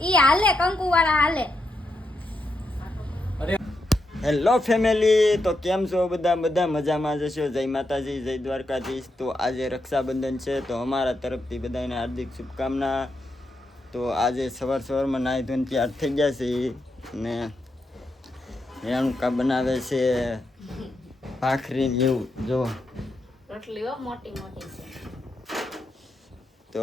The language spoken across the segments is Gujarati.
ઈ હાલે કંકુ વાળા હાલે. હેલો ફેમિલી, તો કેમ છો બધા મજામાં જશો. જય માતાજી, જય દ્વારકાધીશ. તો આજે રક્ષાબંધન છે, તો અમારા તરફથી બધાને હાર્દિક શુભકામના. તો આજે સવારમાં નાહી ધોઈને તૈયાર થઈ ગયા છે ને રેણુકા બનાવે છે ભાખરી જેવું જો રોટલીઓ મોટી મોટી છે. તો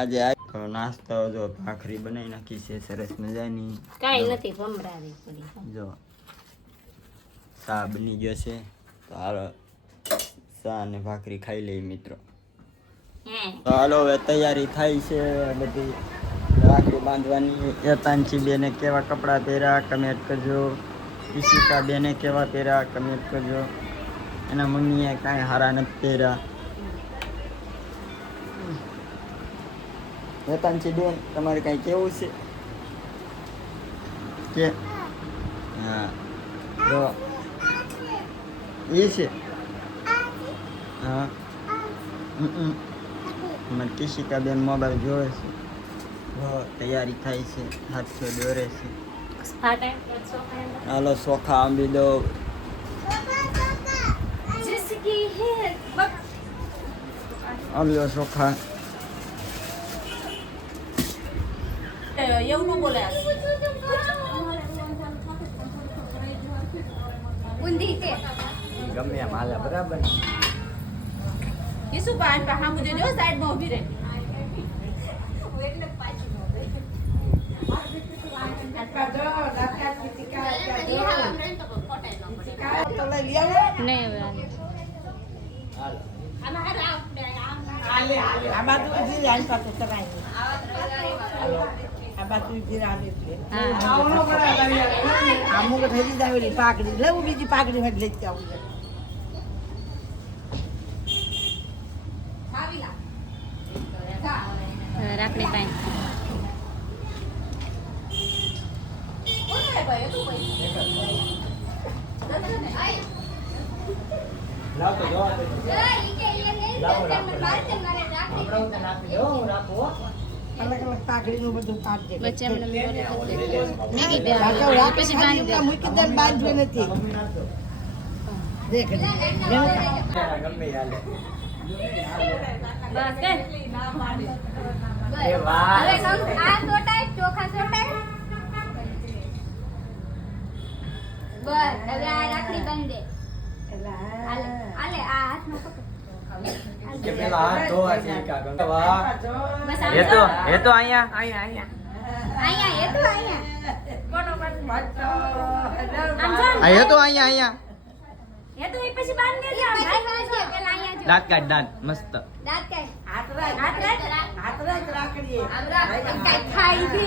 આજે આ નાસ્તો જો ભાખરી બનાવી નાખી છે સરસ મજાની. કાઈ નથી ભમરાવી પડી જો ચા બની ગયો છે, તો હાલો ચા અને ભાખરી ખાઈ લઈએ મિત્રો. તો હાલો હવે તૈયારી થાય છે બધી રાખડી બાંધવાની. યતાનસી બેને કેવા કપડાં પહેર્યા કમેન્ટ કરજો. ઈશિકા બેને કેવા પહેર્યા કમેન્ટ કરજો. એના મમ્મીએ કાંઈ હારા નથી પહેર્યા. યતાનસી બેન તમારે કાંઈ કેવું છે કે? હા જો એ છે. હા અમારે કિશિકા બેન મોબાઈલ જોવે છે. તૈયારી થાય છે, હાથસો દોરે છે. હાલો ચોખા આંબી દો. આંબ્યો ચોખા. એવું બોલે ઊંધી છે ગમે એમ હાલે બરાબર. ઈસુ પાન પા હા મુજે જો સાઈડ માં ઊભી રહે. પાકડી લેવું બીજી પાકડી લઈ આવું. રાખડી પાઈ અલગ અલગ પાકડી નું બધું કાઢજે. વચ્ચે એમને મૂકી દે બાંધ્યો નથી. દેખ બસ કે હવે આ સોટાય ચોખા સોટાય. બસ હવે આ રાખડી બાંધે. હાલે હાલે આ હાથમાં પકડ. કે પેલા હાથ ધોવા છે કા ગંગા. બસ એ તો અહીંયા અહીંયા એ તો અહીંયા આ એ તો અહીંયા એ તો એ પછી બાંધ દે. ભાઈ વાંચે પેલા અહીંયા જો દાંત કાઢ દાંત મસ્ત. દાંત કાઢ. હાથ રાખ રાખડીએ. કાઈ ખાઈ દે.